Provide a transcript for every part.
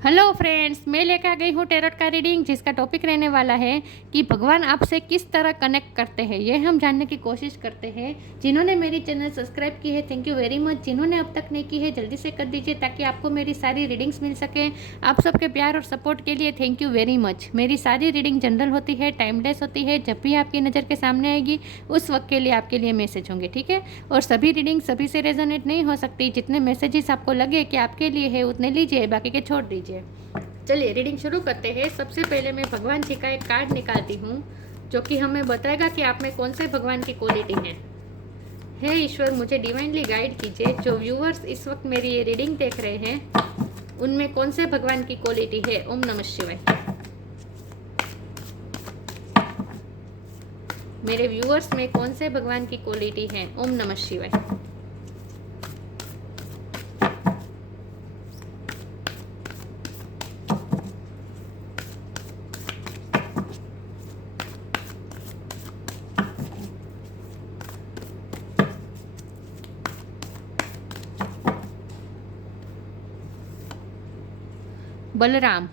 Hello friends, मैं लेकर आ गई हूँ टैरोट का रीडिंग, जिसका टॉपिक रहने वाला है कि भगवान आपसे किस तरह कनेक्ट करते हैं। ये हम जानने की कोशिश करते हैं। जिन्होंने मेरी चैनल सब्सक्राइब की है, थैंक यू वेरी मच। जिन्होंने अब तक नहीं की है, जल्दी से कर दीजिए ताकि आपको मेरी सारी रीडिंग्स मिल सके। आप सबके प्यार और सपोर्ट के लिए थैंक यू वेरी मच। मेरी सारी रीडिंग जनरल होती है, टाइमलेस होती है। जब भी आपकी नज़र के सामने आएगी उस वक्त के लिए आपके लिए मैसेज होंगे, ठीक है। और सभी रीडिंग सभी से रेजोनेट नहीं हो सकती। जितने मैसेजेस आपको लगे कि आपके लिए है उतने लीजिए, बाकी के छोड़ दीजिए। चलिए रीडिंग शुरू करते हैं। सबसे पहले मैं भगवान जी का एक कार्ड निकालती हूँ जो कि हमें बताएगा कि आप में कौन से भगवान की क्वालिटी है। हे ईश्वर, मुझे डिवाइनली गाइड कीजिए। जो व्यूअर्स इस वक्त मेरी ये रीडिंग देख रहे हैं उनमें कौन से भगवान की क्वालिटी है। ओम नमः शिवाय। मेरे व्यूअर्स में कौन से भगवान की क्वालिटी है। ओम नमः शिवाय। बलराम,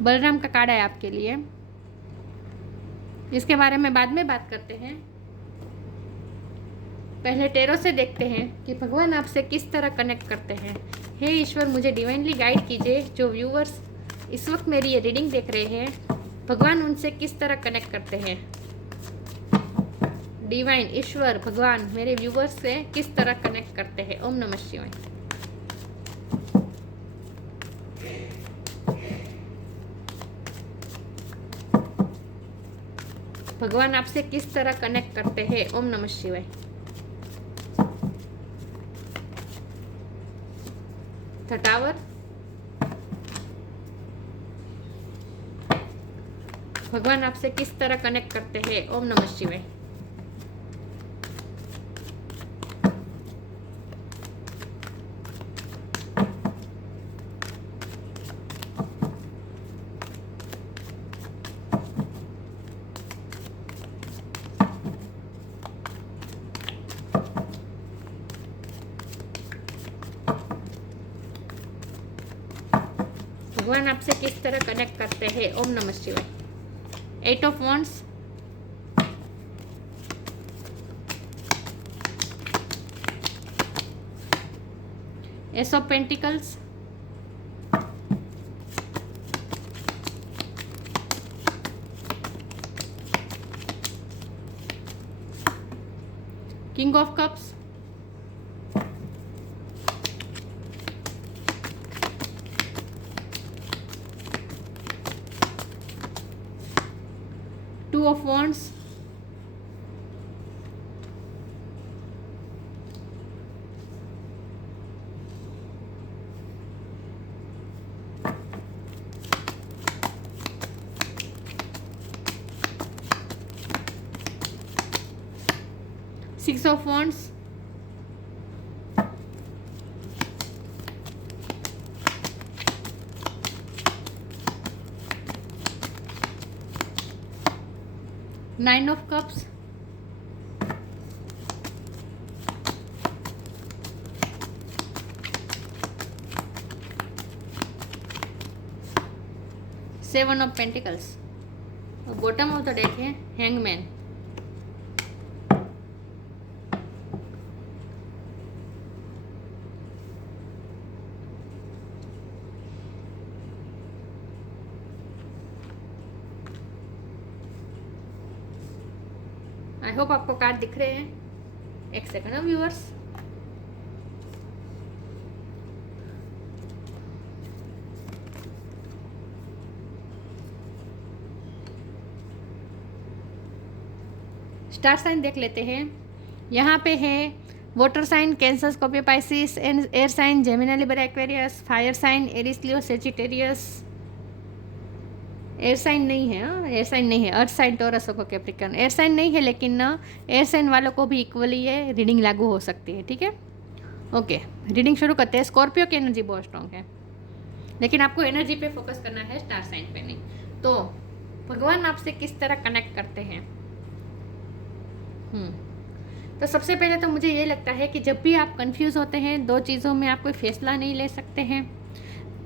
बलराम का कार्ड है आपके लिए। इसके बारे में बाद में बात करते हैं। पहले टेरो से देखते हैं कि भगवान आपसे किस तरह कनेक्ट करते हैं। हे ईश्वर, मुझे डिवाइनली गाइड कीजिए। जो व्यूअर्स इस वक्त मेरी ये रीडिंग देख रहे हैं भगवान उनसे किस तरह कनेक्ट करते हैं। डिवाइन ईश्वर भगवान मेरे व्यूअर्स से किस तरह कनेक्ट करते हैं। ओम नमः शिवाय। भगवान आपसे किस तरह कनेक्ट करते हैं। ओम नमः शिवाय। द टावर, भगवान आपसे किस तरह कनेक्ट करते हैं। ओम नमः शिवाय। भगवान आपसे किस तरह कनेक्ट करते हैं। ओम नमः शिवाय। 8 of wands, S of pentacles, king of cups, two of wands, six of wands, nine of cups, seven of pentacles. Bottom of the deck है हैंगमैन। आई होप आपको कार्ड दिख रहे हैं। एक सेकंड व्यूअर्स। स्टार साइन देख लेते हैं। यहाँ पे है water sign Cancer, Scorpio, Pisces, air sign Gemini, Libra, Aquarius, fire sign Aries, Leo, Sagittarius. Air sign नहीं है, हाँ एयर साइन नहीं है। Earth sign, Taurus, Capricorn. Air sign नहीं है, लेकिन ना एयर साइन वालों को भी इक्वली ये रीडिंग लागू हो सकती है, ठीक है। ओके, रीडिंग शुरू करते हैं। स्कॉर्पियो की एनर्जी बहुत स्ट्रॉन्ग है, लेकिन आपको एनर्जी पे फोकस करना है, स्टार साइन पे नहीं। तो भगवान आपसे किस तरह कनेक्ट करते हैं। तो सबसे पहले तो मुझे ये लगता है कि जब भी आप कंफ्यूज होते हैं, दो चीज़ों में आप कोई फैसला नहीं ले सकते हैं,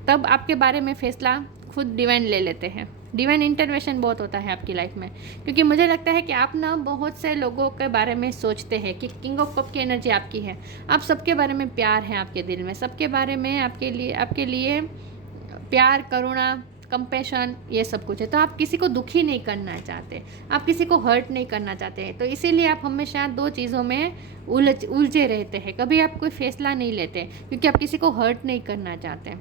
तब आपके बारे में फैसला खुद डिवाइन ले लेते हैं। डिवाइन इंटरवेंशन बहुत होता है आपकी लाइफ में, क्योंकि मुझे लगता है कि आप ना बहुत से लोगों के बारे में सोचते हैं कि किंग ऑफ कप की एनर्जी आपकी है। आप सबके बारे में प्यार है आपके दिल में, सबके बारे में आपके लिए प्यार, करुणा, कंपैशन, ये सब कुछ है। तो आप किसी को दुखी नहीं करना चाहते, आप किसी को हर्ट नहीं करना चाहते हैं। तो इसीलिए आप हमेशा दो चीज़ों में उलझे रहते हैं, कभी आप कोई फैसला नहीं लेते, क्योंकि आप किसी को हर्ट नहीं करना चाहते।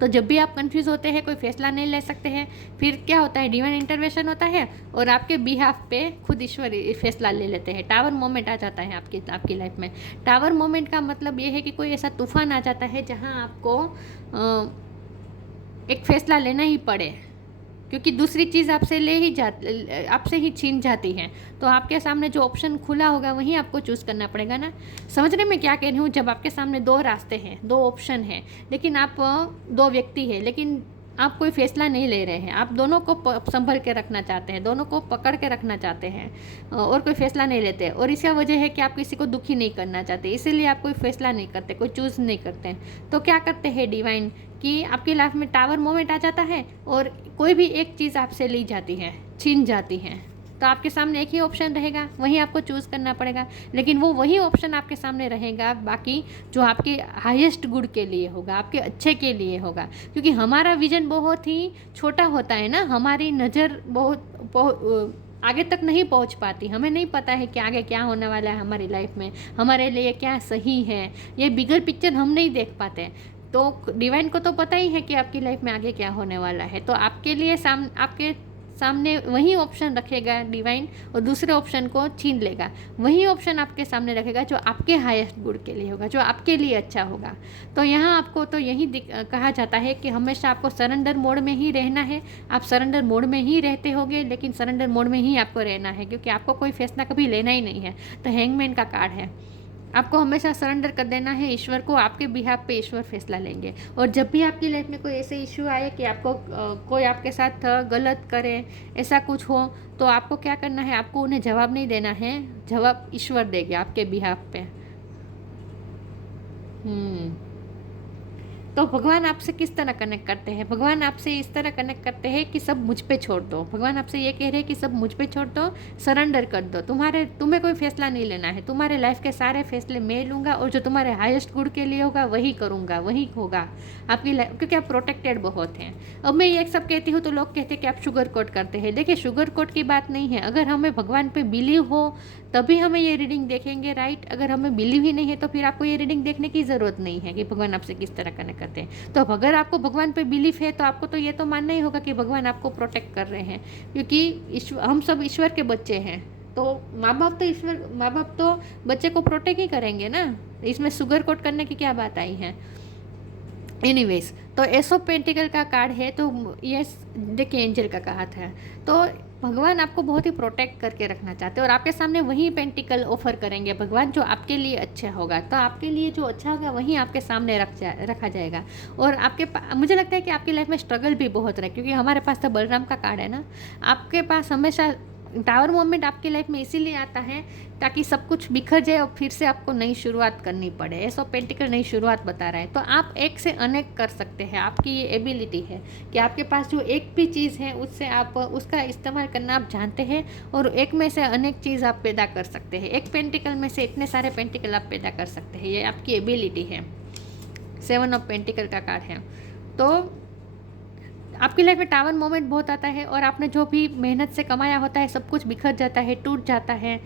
तो जब भी आप कंफ्यूज होते हैं, कोई फैसला नहीं ले सकते हैं, फिर क्या होता है, डिवाइन इंटरवेंशन होता है और आपके बिहाफ पे खुद ईश्वर फैसला ले लेते हैं। टावर मोमेंट आ जाता है आपकी लाइफ में। टावर मोमेंट का मतलब ये है कि कोई ऐसा तूफान आ जाता है जहाँ आपको एक फैसला लेना ही पड़े, क्योंकि दूसरी चीज़ आपसे ही छीन जाती है। तो आपके सामने जो ऑप्शन खुला होगा वहीं आपको चूज़ करना पड़ेगा ना। समझ रहे मैं क्या कह रही हूँ? जब आपके सामने दो रास्ते हैं, दो ऑप्शन हैं, लेकिन आप दो व्यक्ति हैं, लेकिन आप कोई फैसला नहीं ले रहे हैं, आप दोनों को संभल के रखना चाहते हैं, दोनों को पकड़ के रखना चाहते हैं और कोई फैसला नहीं लेते। और इसका वजह है कि आप किसी को दुखी नहीं करना चाहते, इसीलिए आप कोई फैसला नहीं करते, कोई चूज़ नहीं करते। तो क्या करते हैं डिवाइन कि आपकी लाइफ में टावर मोमेंट आ जाता है और कोई भी एक चीज़ आपसे ली जाती है, छीन जाती है। तो आपके सामने एक ही ऑप्शन रहेगा, वहीं आपको चूज़ करना पड़ेगा, लेकिन वो वही ऑप्शन आपके सामने रहेगा बाकी जो आपके हाईएस्ट गुड के लिए होगा, आपके अच्छे के लिए होगा। क्योंकि हमारा विजन बहुत ही छोटा होता है ना, हमारी नज़र बहुत आगे तक नहीं पहुंच पाती, हमें नहीं पता है कि आगे क्या होने वाला है हमारी लाइफ में, हमारे लिए क्या सही है, ये बिगर पिक्चर हम नहीं देख पाते। तो डिवाइन को तो पता ही है कि आपकी लाइफ में आगे क्या होने वाला है, तो आपके लिए आपके सामने वही ऑप्शन रखेगा डिवाइन और दूसरे ऑप्शन को छीन लेगा। वही ऑप्शन आपके सामने रखेगा जो आपके हाईएस्ट गुड के लिए होगा, जो आपके लिए अच्छा होगा। तो यहाँ आपको तो यही कहा जाता है कि हमेशा आपको सरेंडर मोड में ही रहना है। आप सरेंडर मोड में ही रहते होगे, लेकिन सरेंडर मोड में ही आपको रहना है, क्योंकि आपको कोई फैसला कभी लेना ही नहीं है। तो हैंगमैन का कार्ड है, आपको हमेशा सरेंडर कर देना है ईश्वर को, आपके बिहाफ पे ईश्वर फैसला लेंगे। और जब भी आपकी लाइफ में कोई ऐसे इशू आए कि आपको कोई आपके साथ गलत करे, ऐसा कुछ हो, तो आपको क्या करना है, आपको उन्हें जवाब नहीं देना है, जवाब ईश्वर देंगे आपके बिहाफ पे। तो भगवान आपसे किस तरह कनेक्ट करते हैं? भगवान आपसे इस तरह कनेक्ट करते हैं कि सब मुझ पे छोड़ दो। भगवान आपसे ये कह रहे हैं कि सब मुझ पे छोड़ दो, सरेंडर कर दो। तुम्हें कोई फैसला नहीं लेना है, तुम्हारे लाइफ के सारे फैसले मैं लूँगा और जो तुम्हारे हाईएस्ट गुड के लिए होगा वही करूँगा, वही होगा आपकी लाइफ, क्योंकि आप प्रोटेक्टेड बहुत हैं। अब मैं ये सब कहती हूँ तो लोग कहते हैं कि आप शुगर कोट करते हैं। देखिए, शुगर कोट की बात नहीं है। अगर हमें भगवान पे बिलीव हो तभी हमें ये रीडिंग देखेंगे, राइट? अगर हमें बिलीव ही नहीं है तो फिर आपको ये रीडिंग देखने की ज़रूरत नहीं है कि भगवान आपसे किस तरह कनेक्ट करते हैं। तो अगर आपको भगवान पे बिलीव है तो आपको तो ये तो मानना ही होगा कि भगवान आपको प्रोटेक्ट कर रहे हैं, क्योंकि हम सब ईश्वर के बच्चे हैं। तो माँ बाप तो बच्चे को प्रोटेक्ट ही करेंगे ना, इसमें शुगर कोट करने की क्या बात आई है। एनीवेज, तो एस ऑफ पेंटिकल का कार्ड है, तो ये देखिए एंजल का कहा था। तो भगवान आपको बहुत ही प्रोटेक्ट करके रखना चाहते हैं और आपके सामने वही पेंटिकल ऑफर करेंगे भगवान जो आपके लिए अच्छा होगा। तो आपके लिए जो अच्छा होगा वही आपके सामने रखा जाएगा। और मुझे लगता है कि आपकी लाइफ में स्ट्रगल भी बहुत रहे, क्योंकि हमारे पास तो बलराम का कार्ड है ना। आपके पास हमेशा टावर मोमेंट आपकी लाइफ में इसीलिए आता है ताकि सब कुछ बिखर जाए और फिर से आपको नई शुरुआत करनी पड़े। एस ऑफ पेंटिकल नई शुरुआत बता रहा है। तो आप एक से अनेक कर सकते हैं, आपकी ये एबिलिटी है कि आपके पास जो एक भी चीज़ है उससे आप उसका इस्तेमाल करना आप जानते हैं और एक में से अनेक चीज़ आप पैदा कर सकते हैं। एक पेंटिकल में से इतने सारे पेंटिकल आप पैदा कर सकते हैं, ये आपकी एबिलिटी है। 7 ऑफ पेंटिकल का कार्ड है। तो आपकी लाइफ में टावर मोमेंट बहुत आता है और आपने जो भी मेहनत से कमाया होता है सब कुछ बिखर जाता है, टूट जाता है।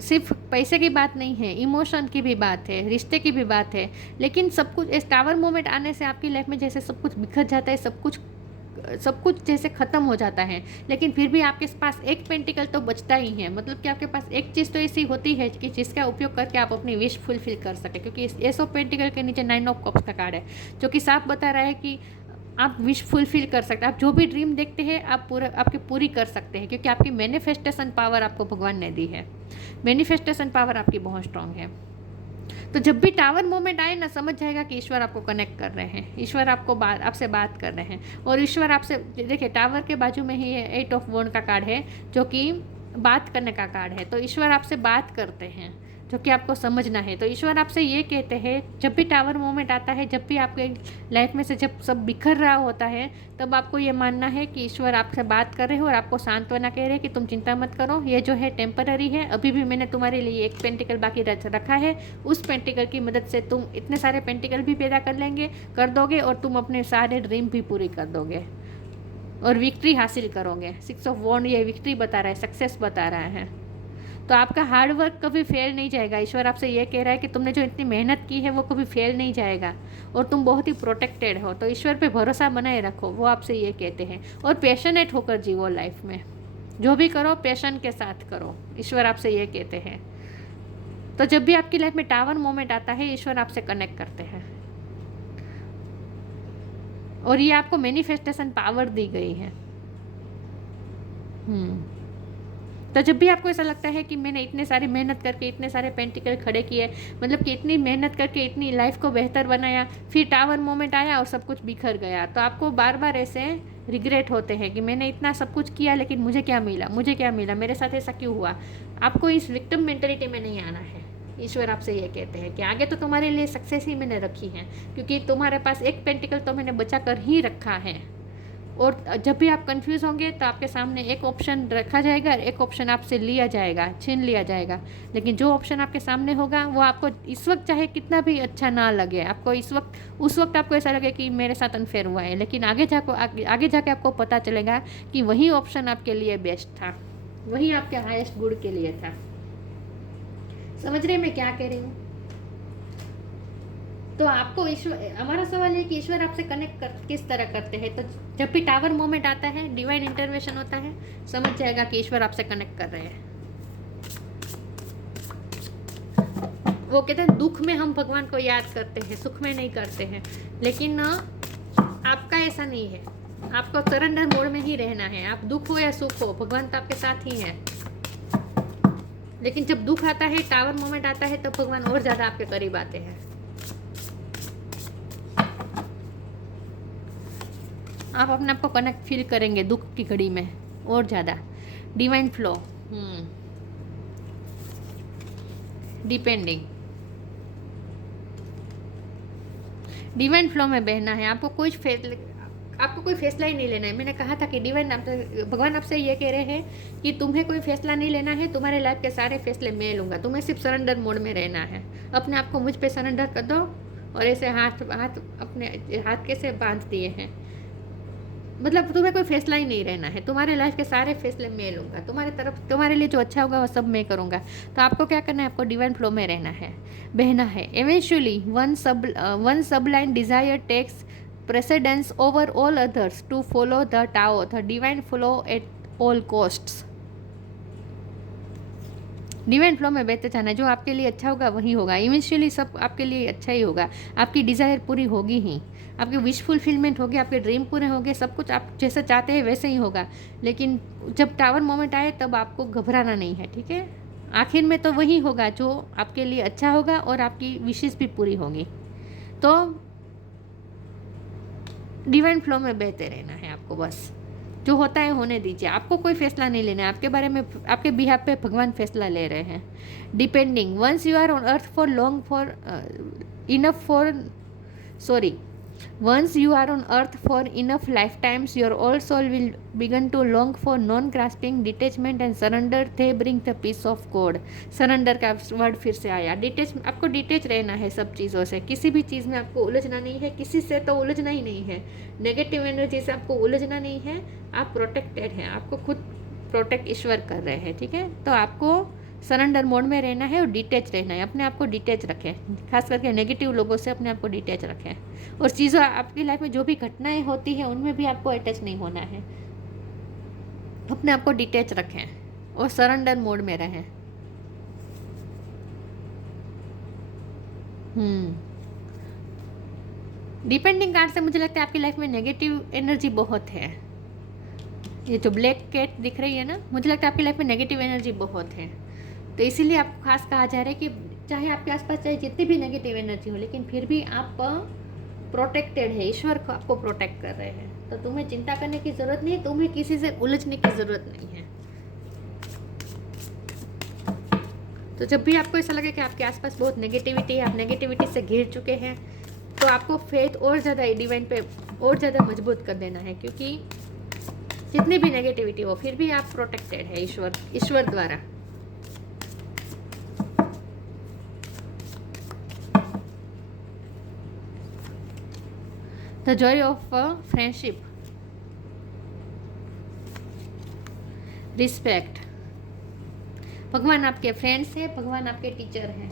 सिर्फ पैसे की बात नहीं है, इमोशन की भी बात है, रिश्ते की भी बात है। लेकिन सब कुछ इस टावर मोमेंट आने से आपकी लाइफ में जैसे सब कुछ बिखर जाता है, सब कुछ जैसे ख़त्म हो जाता है। लेकिन फिर भी आपके पास एक पेंटिकल तो बचता ही है, मतलब कि आपके पास एक चीज़ तो ऐसी होती है कि जिसका उपयोग करके आप अपनी विश फुलफिल कर सकें। क्योंकि इस एस ऑफ पेंटिकल के नीचे 9 ऑफ कप्स का कार्ड है, जो कि साफ बता रहा है कि आप विश फुलफिल कर सकते हैं। आप जो भी ड्रीम देखते हैं आपकी पूरी कर सकते हैं, क्योंकि आपकी मैनिफेस्टेशन पावर आपको भगवान ने दी है। मैनिफेस्टेशन पावर आपकी बहुत स्ट्रांग है। तो जब भी टावर मोमेंट आए ना, समझ जाएगा कि ईश्वर आपको कनेक्ट कर रहे हैं, ईश्वर आपसे बात कर रहे हैं। और ईश्वर आपसे, देखिए टावर के बाजू में ही 8 ऑफ वॉन्ड का कार्ड है, जो कि बात करने का कार्ड है। तो ईश्वर आपसे बात करते हैं, जो कि आपको समझना है। तो ईश्वर आपसे ये कहते हैं, जब भी टावर मोमेंट आता है, जब भी आपके लाइफ में से जब सब बिखर रहा होता है, तब आपको ये मानना है कि ईश्वर आपसे बात कर रहे हैं और आपको सांत्वना कह रहे हैं कि तुम चिंता मत करो, ये जो है टेम्पररी है। अभी भी मैंने तुम्हारे लिए एक पेंटिकल बाकी रखा है, उस पेंटिकल की मदद से तुम इतने सारे पेंटिकल भी पैदा कर दोगे और तुम अपने सारे ड्रीम भी पूरी कर दोगे और विक्ट्री हासिल करोगे। 6 ऑफ वॉन्ड ये विक्ट्री बता रहा है, सक्सेस बता रहा है। तो आपका हार्ड वर्क कभी फेल नहीं जाएगा। ईश्वर आपसे ये कह रहा है कि तुमने जो इतनी मेहनत की है वो कभी फेल नहीं जाएगा और तुम बहुत ही प्रोटेक्टेड हो। तो ईश्वर पे भरोसा बनाए रखो, वो आपसे ये कहते हैं। और पैशनेट होकर जीवो लाइफ में, जो भी करो पैशन के साथ करो, ईश्वर आपसे ये कहते हैं। तो जब भी आपकी लाइफ में टावर मोमेंट आता है, ईश्वर आपसे कनेक्ट करते हैं और ये आपको मैनिफेस्टेशन पावर दी गई है। तो जब भी आपको ऐसा लगता है कि मैंने इतने सारी मेहनत करके इतने सारे पेंटिकल खड़े किए, मतलब कि इतनी मेहनत करके इतनी लाइफ को बेहतर बनाया, फिर टावर मोमेंट आया और सब कुछ बिखर गया, तो आपको बार बार ऐसे रिग्रेट होते हैं कि मैंने इतना सब कुछ किया लेकिन मुझे क्या मिला, मेरे साथ ऐसा क्यों हुआ। आपको इस विक्टिम मेंटेलिटी में नहीं आना है। ईश्वर आपसे ये कहते हैं कि आगे तो तुम्हारे लिए सक्सेस ही मैंने रखी है, क्योंकि तुम्हारे पास एक पेंटिकल तो मैंने बचा कर ही रखा है। और जब भी आप कंफ्यूज होंगे तो आपके सामने एक ऑप्शन रखा जाएगा और एक ऑप्शन आपसे लिया जाएगा, छीन लिया जाएगा। लेकिन जो ऑप्शन आपके सामने होगा वो आपको इस वक्त चाहे कितना भी अच्छा ना लगे, आपको उस वक्त आपको ऐसा लगे कि मेरे साथ अनफेयर हुआ है, लेकिन आगे जाके आपको पता चलेगा कि वही ऑप्शन आपके लिए बेस्ट था, वही आपके हाईएस्ट गुड के लिए था। समझ रहे मैं क्या कह रही हूँ? तो आपको हमारा सवाल है कि ईश्वर आपसे कनेक्ट किस तरह करते हैं। तो जब भी टावर मोमेंट आता है, डिवाइन इंटरवेंशन होता है, समझ जाएगा कि ईश्वर आपसे कनेक्ट कर रहे हैं। वो कहते हैं दुख में हम भगवान को याद करते हैं, सुख में नहीं करते हैं। लेकिन आपका ऐसा नहीं है, आपको सरेंडर मोड में ही रहना है। आप दुख हो या सुख हो, भगवान तो आपके साथ ही है। लेकिन जब दुख आता है, टावर मोमेंट आता है, तब भगवान और ज्यादा आपके करीब आते हैं। आप अपने आप को कनेक्ट फील करेंगे दुख की घड़ी में और ज़्यादा। Divine flow, depending, divine flow में बहना है। आपको कोई फैसला ही नहीं लेना है। मैंने कहा था कि भगवान आपसे ये कह रहे हैं कि तुम्हें कोई फैसला नहीं लेना है, तुम्हारे लाइफ के सारे फैसले मैं लूँगा, तुम्हें सिर्फ सरेंडर मोड में रहना है। अपने आप को मुझ पे सरेंडर कर दो। और ऐसे अपने हाथ कैसे बांध दिए हैं, मतलब तुम्हें कोई फैसला ही नहीं रहना है, तुम्हारे लाइफ के सारे फैसले मैं लूँगा, तुम्हारे लिए जो अच्छा होगा वो सब मैं करूँगा। तो आपको क्या करना है? आपको डिवाइन फ्लो में रहना है, बहना है। Eventually one sublime desire takes precedence over all others to follow the Tao, the divine flow at all costs. Divine flow में बहते जाना, जो आपके लिए अच्छा होगा वही होगा। इवेंचुअली सब आपके लिए अच्छा ही होगा, आपकी डिज़ायर पूरी होगी ही, आपकी विश फुलफिलमेंट होगी, आपके ड्रीम पूरे होंगे, सब कुछ आप जैसा चाहते हैं वैसे ही होगा। लेकिन जब टावर मोमेंट आए तब आपको घबराना नहीं है, ठीक है? आखिर में तो वही होगा जो आपके लिए अच्छा होगा और आपकी विशेष भी पूरी होगी। तो डिवाइन फ्लो में बहते रहना है आपको, बस जो होता है होने दीजिए। आपको कोई फैसला नहीं लेना है, आपके बारे में आपके बिहाफ पे भगवान फैसला ले रहे हैं। Depending, once you are on earth for long for enough for sorry Once you are on earth for enough lifetimes, your old soul will begin to long for non-grasping, detachment and surrender. They bring the peace of God. Surrender का word फिर से आया। आपको detach रहना है सब चीज़ों से, किसी भी चीज़ में आपको उलझना नहीं है, किसी से तो उलझना ही नहीं है, नेगेटिव एनर्जी से आपको उलझना नहीं है। आप प्रोटेक्टेड हैं, आपको खुद प्रोटेक्ट ईश्वर कर रहे हैं, ठीक है? तो आपको सरेंडर मोड में रहना है और डिटेच रहना है। अपने आप को डिटेच रखें, खास करके नेगेटिव लोगों से अपने आप को डिटेच रखें। और चीज़ों आपकी लाइफ में जो भी घटनाएं होती हैं उनमें भी आपको अटैच नहीं होना है, अपने आप को डिटेच रखें और सरेंडर मोड में रहें। डिपेंडिंग कार्ड से मुझे लगता है आपकी लाइफ में नेगेटिव एनर्जी बहुत है। ये जो ब्लैक कैट दिख रही है ना, मुझे लगता है आपकी लाइफ में नेगेटिव एनर्जी बहुत है। तो इसीलिए आपको खास कहा जा रहा है कि चाहे आपके आसपास चाहे जितनी भी नेगेटिव एनर्जी हो, लेकिन फिर भी आप प्रोटेक्टेड है, ईश्वर को आपको प्रोटेक्ट कर रहे हैं। तो तुम्हें चिंता करने की ज़रूरत नहीं है, तुम्हें किसी से उलझने की ज़रूरत नहीं है। तो जब भी आपको ऐसा लगे कि आपके आसपास बहुत नेगेटिविटी है, आप नेगेटिविटी से घिर चुके हैं, तो आपको फेथ और ज़्यादा डिवाइन पे और ज़्यादा मजबूत कर देना है, क्योंकि जितनी भी नेगेटिविटी हो फिर भी आप प्रोटेक्टेड है ईश्वर द्वारा। The Joy of friendship, respect. भगवान आपके फ्रेंड्स हैं, भगवान आपके टीचर हैं।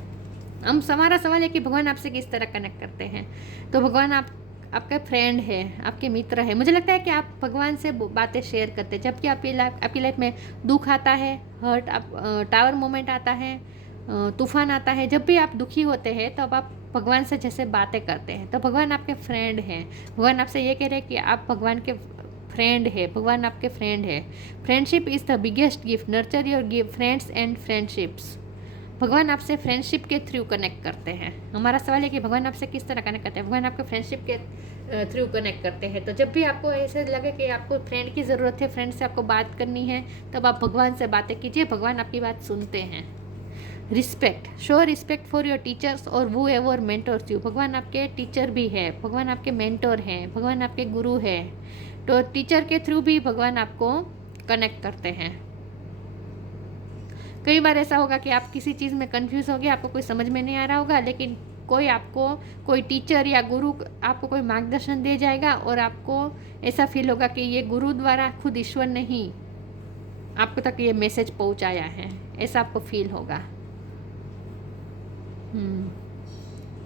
हमारा सवाल है कि भगवान आपसे किस तरह कनेक्ट करते हैं। तो भगवान आपका फ्रेंड है, आपके मित्र है। मुझे लगता है कि आप भगवान से बातें शेयर करते हैं जबकि आपकी लाइफ में दुख आता है, टावर मोमेंट आता है, तूफान आता है। जब भी आप दुखी होते हैं तब आप भगवान से जैसे बातें करते हैं, तो भगवान आपके फ्रेंड हैं। भगवान आपसे ये कह रहे हैं कि आप भगवान के फ्रेंड है, भगवान आपके फ्रेंड है। Friendship is the biggest gift, nurture your gift friends and friendships. भगवान आपसे फ्रेंडशिप के थ्रू कनेक्ट करते हैं। हमारा सवाल है कि भगवान आपसे किस तरह कनेक्ट करते हैं। भगवान आपको फ्रेंडशिप के थ्रू कनेक्ट करते हैं। तो जब भी आपको ऐसे लगे कि आपको फ्रेंड की ज़रूरत है, फ्रेंड से आपको बात करनी है, तब आप भगवान से बातें कीजिए, भगवान आपकी बात सुनते हैं। Respect, show respect for your teachers और वो एवर मेंटोर्स यू। भगवान आपके टीचर भी है, भगवान आपके मेंटोर हैं, भगवान आपके गुरु हैं। तो टीचर के थ्रू भी भगवान आपको कनेक्ट करते हैं। कई बार ऐसा होगा कि आप किसी चीज़ में कंफ्यूज हो गए, आपको कोई समझ में नहीं आ रहा होगा, लेकिन कोई टीचर या गुरु आपको कोई मार्गदर्शन दे जाएगा और आपको ऐसा फील होगा कि ये गुरु द्वारा, खुद ईश्वर ने ही आपको तक ये मैसेज पहुंचाया है, ऐसा आपको फील होगा।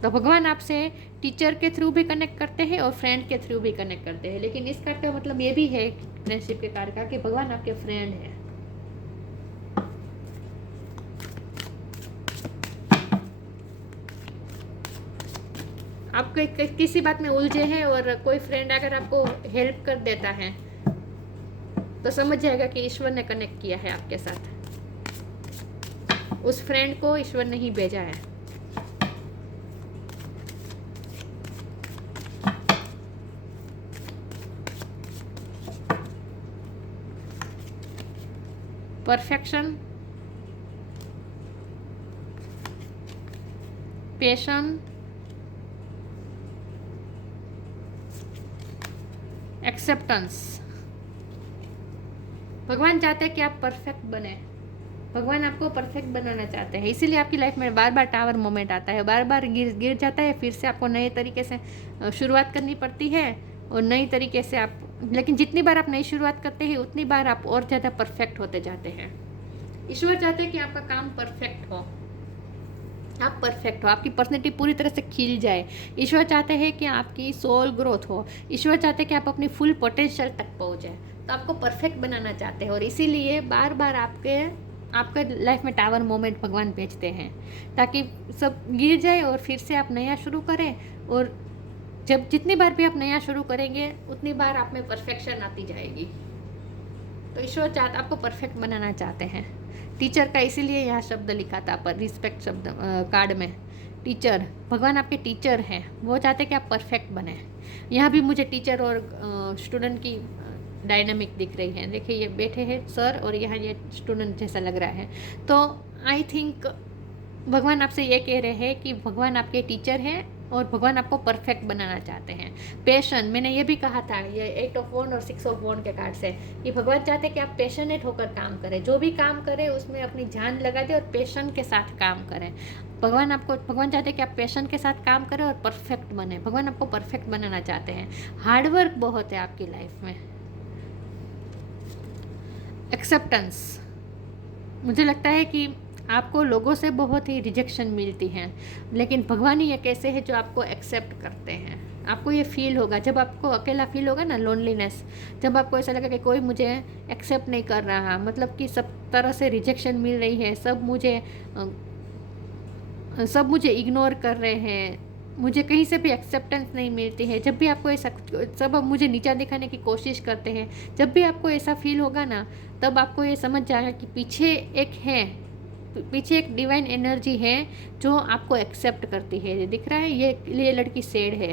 तो भगवान आपसे टीचर के थ्रू भी कनेक्ट करते हैं और फ्रेंड के थ्रू भी कनेक्ट करते हैं। लेकिन इस कार्ड का मतलब ये भी है, फ्रेंडशिप के कार्ड का, कि भगवान आपके फ्रेंड है। आप किसी बात में उलझे हैं और कोई फ्रेंड अगर आपको हेल्प कर देता है तो समझ जाएगा कि ईश्वर ने कनेक्ट किया है आपके साथ। उस फ्रेंड को ईश्वर ने ही भेजा है। Perfection, passion, acceptance. भगवान चाहते हैं कि आप परफेक्ट बने, भगवान आपको परफेक्ट बनाना चाहते हैं। इसीलिए आपकी लाइफ में बार बार टावर मोमेंट आता है, बार बार गिर जाता है, फिर से आपको नए तरीके से शुरुआत करनी पड़ती है और नई तरीके से आप, लेकिन जितनी बार आप नई शुरुआत करते हैं उतनी बार आप और ज़्यादा परफेक्ट होते जाते हैं। ईश्वर चाहते हैं कि आपका काम परफेक्ट हो, आप परफेक्ट हो, आपकी पर्सनैलिटी पूरी तरह से खिल जाए। ईश्वर चाहते हैं कि आपकी सोल ग्रोथ हो, ईश्वर चाहते हैं कि आप अपनी फुल पोटेंशियल तक पहुँच जाए। तो आपको परफेक्ट बनाना चाहते हैं और इसीलिए बार बार आपके लाइफ में टावर मोमेंट भगवान भेजते हैं, ताकि सब गिर जाए और फिर से आप नया शुरू करें। और जितनी बार भी आप नया शुरू करेंगे उतनी बार आप में परफेक्शन आती जाएगी। तो ईश्वर आपको परफेक्ट बनाना चाहते हैं। टीचर का इसीलिए यहाँ शब्द लिखा था पर रिस्पेक्ट शब्द कार्ड में। टीचर, भगवान आपके टीचर हैं, वो चाहते हैं कि आप परफेक्ट बने। यहाँ भी मुझे टीचर और स्टूडेंट की डायनामिक दिख रही है। देखिए ये बैठे हैं सर और यहाँ ये स्टूडेंट जैसा लग रहा है। तो आई थिंक भगवान आपसे ये कह रहे हैं कि भगवान आपके टीचर हैं और भगवान आपको परफेक्ट बनाना चाहते हैं। पैशन, मैंने ये भी कहा था ये 8 ऑफ वॉन्ड और 6 ऑफ वॉन्ड के कार्ड से, कि भगवान चाहते हैं कि आप पैशनेट होकर काम करें, जो भी काम करें उसमें अपनी जान लगा दें और पैशन के साथ काम करें। भगवान चाहते हैं कि आप पैशन के साथ काम करें और परफेक्ट बने। भगवान आपको परफेक्ट बनाना चाहते हैं। हार्डवर्क बहुत है आपकी लाइफ में। एक्सेप्टेंस, मुझे लगता है कि आपको लोगों से बहुत ही रिजेक्शन मिलती है, लेकिन भगवान ही एक ऐसे है जो आपको एक्सेप्ट करते हैं। आपको ये फील होगा जब आपको अकेला फील होगा ना, लोनलीनेस, जब आपको ऐसा लगा कि कोई मुझे एक्सेप्ट नहीं कर रहा, मतलब कि सब तरह से रिजेक्शन मिल रही है, सब मुझे इग्नोर कर रहे हैं, मुझे कहीं से भी एक्सेप्टेंस नहीं मिलती है, जब भी आपको ऐसा, सब अब मुझे नीचा दिखाने की कोशिश करते हैं, जब भी आपको ऐसा फील होगा ना, तब आपको ये समझ जाएगा कि पीछे एक डिवाइन एनर्जी है जो आपको एक्सेप्ट करती है। ये दिख रहा है, ये लड़की सैड है,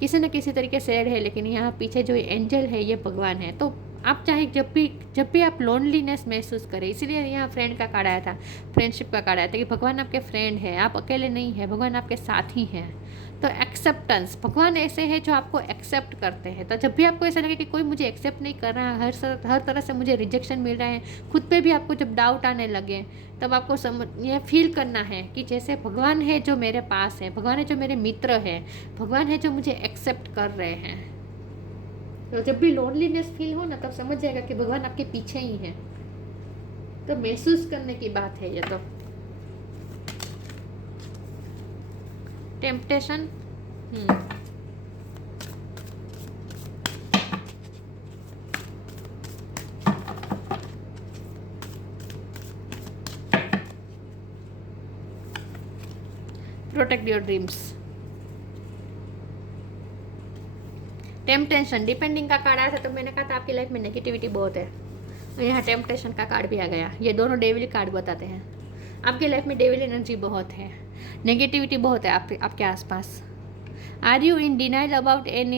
किसी न किसी तरीके सैड है, लेकिन यहाँ पीछे जो एंजल है ये भगवान है। तो आप चाहे जब भी आप लोनलीनेस महसूस करें, इसीलिए यहाँ फ्रेंड का कार्ड आया था, फ्रेंडशिप का कार्ड आया था कि भगवान आपके फ्रेंड है, आप अकेले नहीं हैं, भगवान आपके साथ ही हैं। तो एक्सेप्टेंस, भगवान ऐसे हैं जो आपको एक्सेप्ट करते हैं। तो जब भी आपको ऐसा लगे कि कोई मुझे एक्सेप्ट नहीं कर रहा, हर तरह से मुझे रिजेक्शन मिल रहा है, खुद पे भी आपको जब डाउट आने लगे, तब आपको ये फील करना है कि जैसे भगवान है जो मेरे पास है, भगवान है जो मेरे मित्र है, भगवान है जो मुझे एक्सेप्ट कर रहे हैं। तो जब भी लोनलीनेस फील हो ना, तब समझ जाएगा कि भगवान आपके पीछे ही है। तो महसूस करने की बात है ये तो। Temptation, protect your dreams. Temptation, depending का कार्ड आया था, तो मैंने कहा था आपकी लाइफ में नेगेटिविटी बहुत है। और यहाँ टेम्पटेशन का कार्ड भी आ गया। ये दोनों डेविल कार्ड बताते हैं आपकी लाइफ में डेविल एनर्जी बहुत है, नेगेटिविटी बहुत है आपके आसपास। Are you in denial about an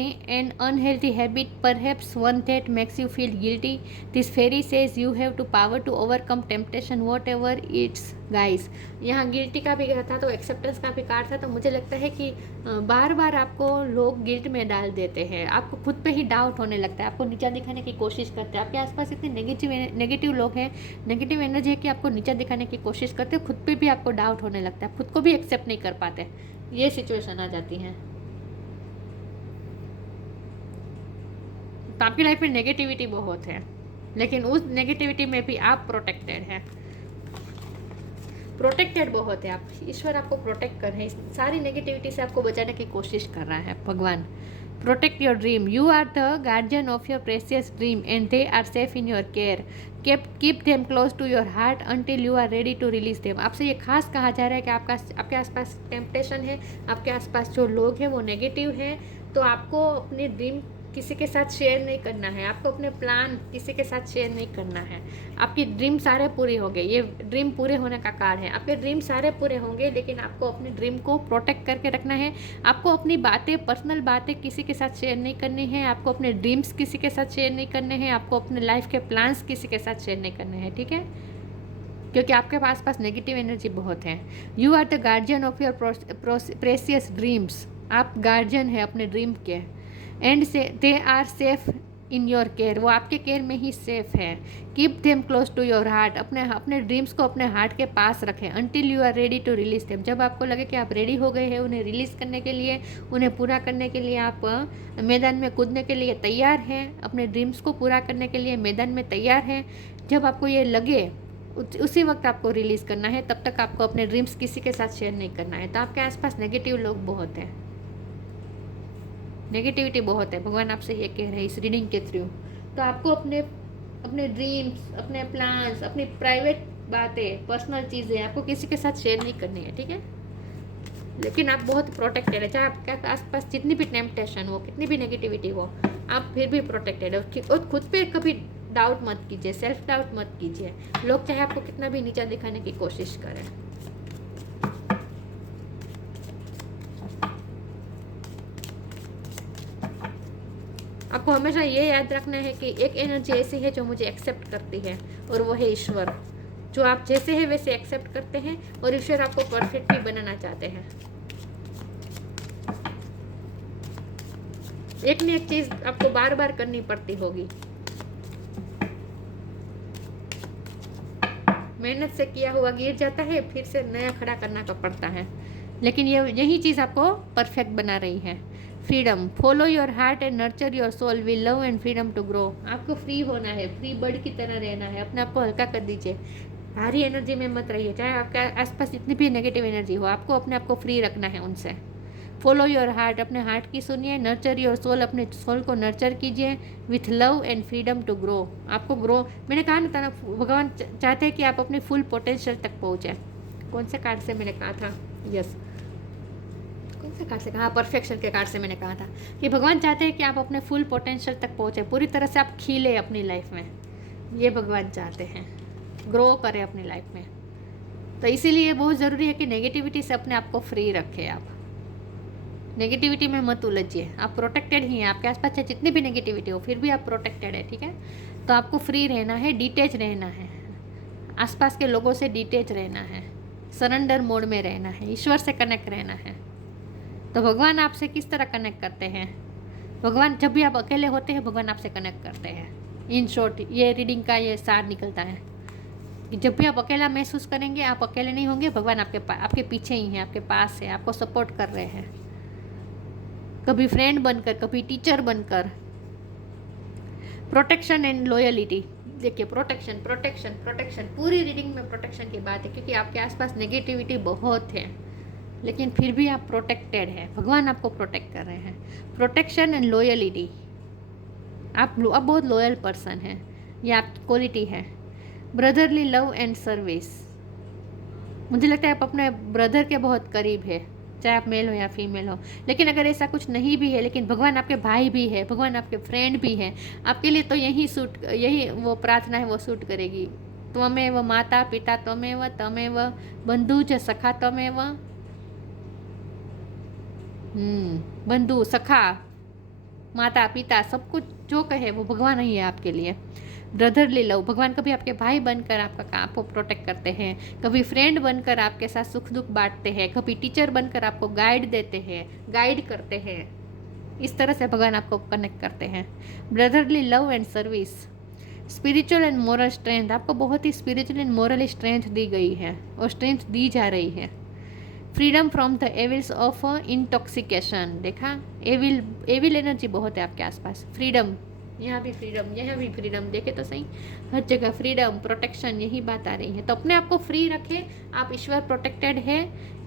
unhealthy habit, perhaps one that makes you feel guilty? This fairy says you have to power to overcome temptation, whatever it's guys। यहाँ guilty का भी था, तो एक्सेप्टेंस का भी कार्ड था। तो मुझे लगता है कि बार बार आपको लोग गिल्ट में डाल देते हैं, आपको खुद पे ही डाउट होने लगता है, आपको नीचा दिखाने की कोशिश करते हैं। आपके आसपास इतने नेगेटिव लोग हैं, नेगेटिव एनर्जी है कि आपको नीचा दिखाने की कोशिश करते हैं, खुद पे भी आपको डाउट होने लगता है, खुद को भी एक्सेप्ट नहीं कर पाते। ये सिचुएशन आ जाती है। तो आपकी लाइफ में नेगेटिविटी बहुत है, लेकिन उस नेगेटिविटी में भी आप प्रोटेक्टेड हैं, प्रोटेक्टेड बहुत है आप। ईश्वर आपको प्रोटेक्ट कर रहे हैं, सारी नेगेटिविटी से आपको बचाने की कोशिश कर रहा है भगवान। Protect your dream, you are the guardian of your precious dream and they are safe in your care. Keep them close to your heart until you are ready to release them. आपसे ये खास कहा जा रहा है कि आपके आसपास टेम्पटेशन है, आपके आसपास जो लोग हैं वो नेगेटिव हैं, तो आपको अपनी ड्रीम किसी के साथ शेयर नहीं करना है, आपको अपने प्लान किसी के साथ शेयर नहीं करना है। आपकी ड्रीम सारे पूरे होंगे, ये ड्रीम पूरे होने का कार्ड है। आपके ड्रीम सारे पूरे होंगे, लेकिन आपको अपनी ड्रीम को प्रोटेक्ट करके रखना है। आपको अपनी बातें, पर्सनल बातें किसी के साथ शेयर नहीं करनी है, आपको अपने ड्रीम्स किसी के साथ शेयर नहीं करने हैं, आपको अपने लाइफ के प्लान्स किसी के साथ शेयर नहीं करने हैं, ठीक है? क्योंकि आपके पास नेगेटिव एनर्जी बहुत है। You are the guardian of your precious dreams, आप गार्जियन है अपने ड्रीम के। एंड से they are safe in your care, वो आपके केयर में ही सेफ है। Keep them close to your heart, अपने ड्रीम्स को अपने हार्ट के पास रखें। Until you are ready to release them, जब आपको लगे कि आप रेडी हो गए हैं उन्हें रिलीज़ करने के लिए, उन्हें पूरा करने के लिए, आप मैदान में कूदने के लिए तैयार हैं, अपने ड्रीम्स को पूरा करने के लिए मैदान में तैयार हैं। जब आपको ये लगे उसी वक्त आपको रिलीज़ करना है, तब तक आपको अपने ड्रीम्स किसी के साथ शेयर नहीं करना है। तो आपके आसपास नेगेटिव लोग बहुत हैं, नेगेटिविटी बहुत है, भगवान आपसे ये कह रहे हैं इस रीडिंग के थ्रू। तो आपको अपने ड्रीम्स, अपने प्लान्स, अपनी प्राइवेट बातें, पर्सनल चीज़ें आपको किसी के साथ शेयर नहीं करनी है, ठीक है? लेकिन आप बहुत प्रोटेक्टेड है, चाहे आपके आसपास जितनी भी टेम्पटेशन हो, कितनी भी नेगेटिविटी हो, आप फिर भी प्रोटेक्टेड है। और खुद पे कभी डाउट मत कीजिए, सेल्फ डाउट मत कीजिए। लोग चाहे आपको कितना भी नीचा दिखाने की कोशिश करें। आपको हमेशा ये याद रखना है कि एक एनर्जी ऐसी है जो मुझे एक्सेप्ट करती है, और वो है ईश्वर, जो आप जैसे हैं वैसे एक्सेप्ट करते हैं, और ईश्वर आपको परफेक्ट भी बनाना चाहते हैं। एक न एक चीज आपको बार बार करनी पड़ती होगी, मेहनत से किया हुआ गिर जाता है, फिर से नया खड़ा करना का पड़ता है, लेकिन यही चीज़ आपको परफेक्ट बना रही है। Freedom, follow your heart and nurture your soul will love and freedom to grow. आपको फ्री होना है, फ्री बर्ड की तरह रहना है, अपने आप को हल्का कर दीजिए, भारी एनर्जी में मत रहिए। चाहे आपके आसपास जितनी भी नेगेटिव एनर्जी हो, आपको अपने आप को फ्री रखना है उनसे। फॉलो योर हार्ट, अपने हार्ट की सुनिए। नर्चर योर सोल, अपने सोल को नर्चर कीजिए with love and freedom to grow. आपको ग्रो, मैंने कहा ना, भगवान चाहते हैं कि आप अपने फुल पोटेंशियल तक पहुँचे। कौन से कार्ड से मैंने कहा था? यस, कौन से कार्ड से कहा? परफेक्शन के कार्ड से मैंने कहा था कि भगवान चाहते हैं कि आप अपने फुल पोटेंशियल तक पहुँचे, पूरी तरह से आप खिले अपनी लाइफ में। ये भगवान चाहते हैं, ग्रो करें अपनी लाइफ में। तो इसीलिए बहुत ज़रूरी है कि नेगेटिविटी से अपने आप को फ्री रखें आप। नेगेटिविटी में मत उलझिए, आप प्रोटेक्टेड ही हैं। आपके आसपास चाहे जितनी भी नेगेटिविटी हो फिर भी आप प्रोटेक्टेड है, ठीक है। तो आपको फ्री रहना है, डिटेच रहना है, आसपास के लोगों से डिटेच रहना है, सरेंडर मोड में रहना है, ईश्वर से कनेक्ट रहना है। तो भगवान आपसे किस तरह कनेक्ट करते हैं? भगवान जब भी आप अकेले होते हैं भगवान आपसे कनेक्ट करते हैं। इन शॉर्ट ये रीडिंग का ये सार निकलता है कि जब भी आप अकेला महसूस करेंगे आप अकेले नहीं होंगे, भगवान आपके पीछे ही हैं, आपके पास है, आपको सपोर्ट कर रहे हैं, कभी फ्रेंड बनकर, कभी टीचर बनकर। प्रोटेक्शन एंड लॉयलिटी, देखिए प्रोटेक्शन प्रोटेक्शन प्रोटेक्शन, पूरी रीडिंग में प्रोटेक्शन की बात है, क्योंकि आपके आसपास नेगेटिविटी बहुत है लेकिन फिर भी आप प्रोटेक्टेड है, भगवान आपको प्रोटेक्ट कर रहे हैं। प्रोटेक्शन एंड लॉयलिटी, आप बहुत लॉयल पर्सन हैं, ये आपकी क्वालिटी है। ब्रदरली लव एंड सर्विस, मुझे लगता है आप अपने ब्रदर के बहुत करीब है, चाहे आप मेल हो या फीमेल हो। लेकिन अगर ऐसा कुछ नहीं भी है, लेकिन भगवान आपके भाई भी है, भगवान आपके फ्रेंड भी है, आपके लिए तो यही वो प्रार्थना है, वो सूट करेगी। त्वमेव माता पिता त्वमेव तमेव बंधु च सखा त्वमेव, बंधु सखा माता पिता सब कुछ जो कहे वो भगवान ही है आपके लिए। ब्रदरली लव, भगवान कभी आपके भाई बनकर आपको प्रोटेक्ट करते हैं, कभी फ्रेंड बनकर आपके साथ सुख दुख बांटते हैं, कभी टीचर बनकर आपको गाइड देते हैं, गाइड करते हैं। इस तरह से भगवान आपको कनेक्ट करते हैं। Brotherly love and service, spiritual and moral strength, आपको बहुत ही स्पिरिचुअल एंड मोरल स्ट्रेंथ दी गई है और स्ट्रेंथ दी जा रही है। Freedom from the evils of intoxication, देखा एविल एनर्जी बहुत है आपके आसपास। फ्रीडम, यहाँ भी फ्रीडम, यहाँ भी फ्रीडम, देखे तो सही, हर जगह फ्रीडम प्रोटेक्शन, यही बात आ रही है। तो अपने आप को फ्री रखें, आप ईश्वर प्रोटेक्टेड है,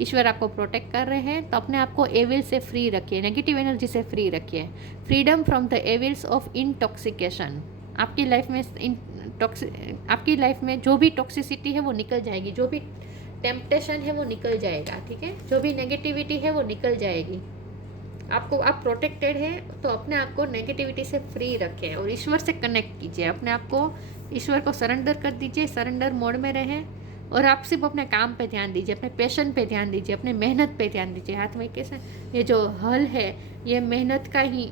ईश्वर आपको प्रोटेक्ट कर रहे हैं, तो अपने आप को एविल से फ्री रखिए, नेगेटिव एनर्जी से फ्री रखिए। Freedom from the evils of intoxication, आपकी लाइफ में जो भी टॉक्सिसिटी है वो निकल जाएगी, जो भी टेम्पटेशन है वो निकल जाएगा, ठीक है, जो भी नेगेटिविटी है वो निकल जाएगी। आप प्रोटेक्टेड हैं तो अपने आप को नेगेटिविटी से फ्री रखें और ईश्वर से कनेक्ट कीजिए, अपने आप को ईश्वर को सरेंडर कर दीजिए, सरेंडर मोड में रहें और आप सिर्फ अपने काम पे ध्यान दीजिए, अपने पैशन पे ध्यान दीजिए, अपने मेहनत पे ध्यान दीजिए। हाथ में कैसे ये जो हल है ये मेहनत का ही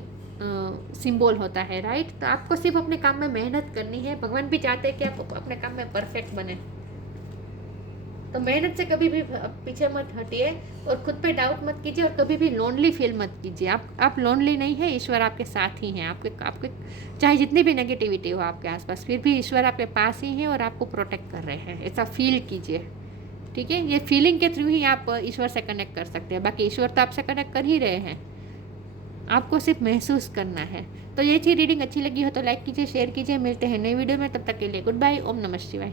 सिंबल होता है, राइट। तो आपको सिर्फ अपने काम में मेहनत करनी है, भगवान भी चाहते हैं कि आप अपने काम में परफेक्ट बने। तो मेहनत से कभी भी पीछे मत हटिए और खुद पे डाउट मत कीजिए और कभी भी लोनली फील मत कीजिए। आप लोनली नहीं है, ईश्वर आपके साथ ही हैं। आपके चाहे जितनी भी नेगेटिविटी हो आपके आसपास, फिर भी ईश्वर आपके पास ही हैं और आपको प्रोटेक्ट कर रहे हैं, ऐसा फील कीजिए, ठीक है। ये फीलिंग के थ्रू ही आप ईश्वर से कनेक्ट कर सकते हैं, बाकी ईश्वर तो आपसे कनेक्ट कर ही रहे हैं, आपको सिर्फ महसूस करना है। तो ये थी रीडिंग, अच्छी लगी हो तो लाइक कीजिए, शेयर कीजिए, मिलते हैं नई वीडियो में, तब तक के लिए गुड बाय, ओम नमः शिवाय।